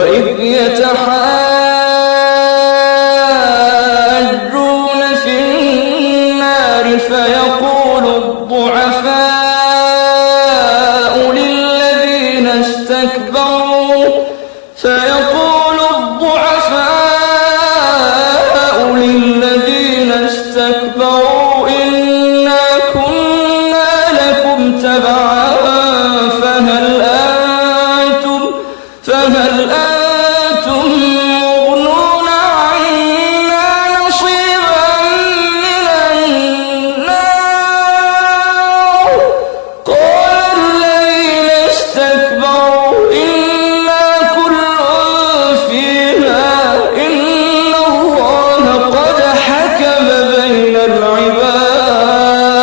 وإذ يتحاجون في النار فيقول الضعفاء للذين استكبروا إنا كنا لكم تبعا فهل أنتم مغنون عنا نصيبا من النار قال الذين استكبروا إنا كل فيها إن الله قد حكم بين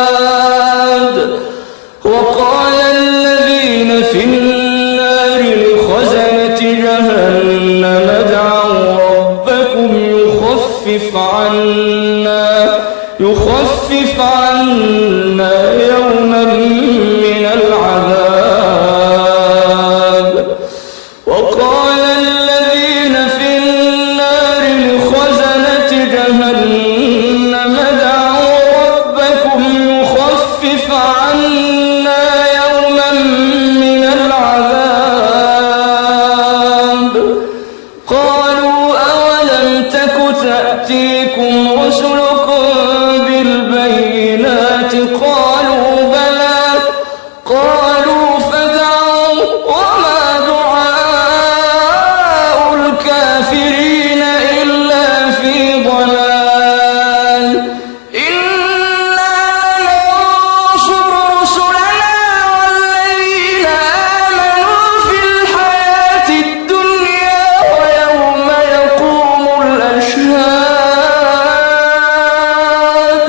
العباد وقال الذين في النار لخزنة جهنم ادعوا ربكم يخفف عنا يوما من العذاب وقال الذين في النار لخزنة جهنم ادعوا ربكم يخفف عنا يوما من العذاب قالوا أولم تك تأتيكم رسلكم بالبينات قالوا بلى قالوا فادعوا وما دعاء الكافرين إلا في ضلال إنا لننصر رسلنا والذين آمنوا في الحياة الدنيا ويوم يقوم الأشهاد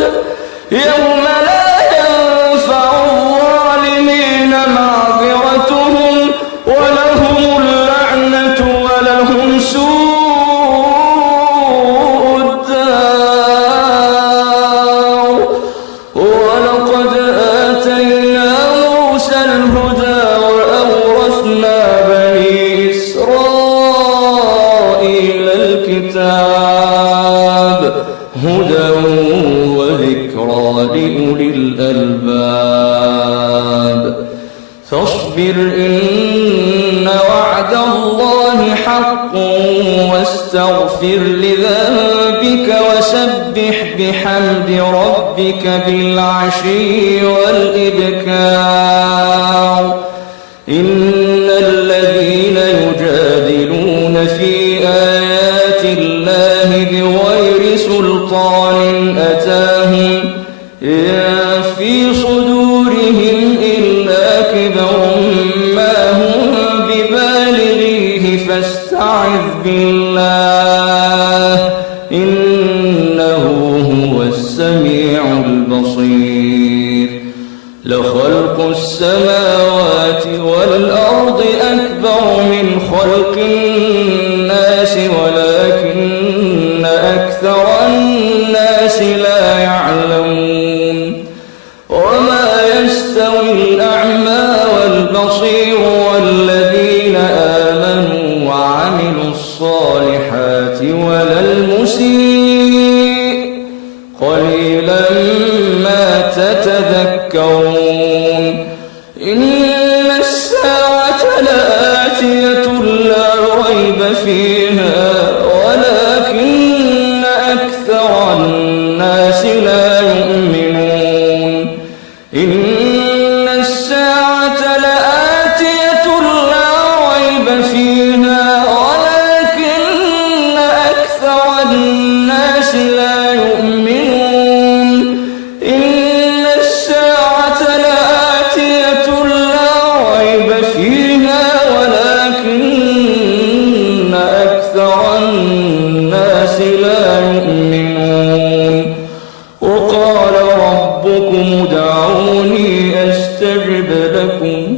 يوم لا ينفع الظالمين معذرتهم ولهم اللعنة ولهم سوء الدار ولقد آتينا موسى الهدى وأورثنا بني إسرائيل الكتاب هدى وذكرى لأولي الألباب فاصبر إن وعد الله حق واستغفر لذنبك وسبح بحمد ربك بالعشي والإبكار إن الذين يجادلون في آيات الله بغير سلطان أتاهم إن في صدورهم إلا كبر ما هم ببالغيه فاستعذ بالله إنه هو السميع البصير لخلق السماوات والأرض أكبر من خلق الناس ولكن أكثر الناس لا يعلمون وما يستوي الأعمى والبصير والذين آمنوا وعملوا الصالحات ولا المسيء قليلا ما تتذكرون إن الساعة لآتية لا ريب فيها ولكن أكثر الناس لا يؤمنون إن الساعة لآتية لا ريب فيها ولكن أكثر الناس لا يؤمنون إن الساعة لآتية لا ريب فيها ولكن أكثر الناس لا يؤمنون وقال ربكم ادعوني أستجب لكم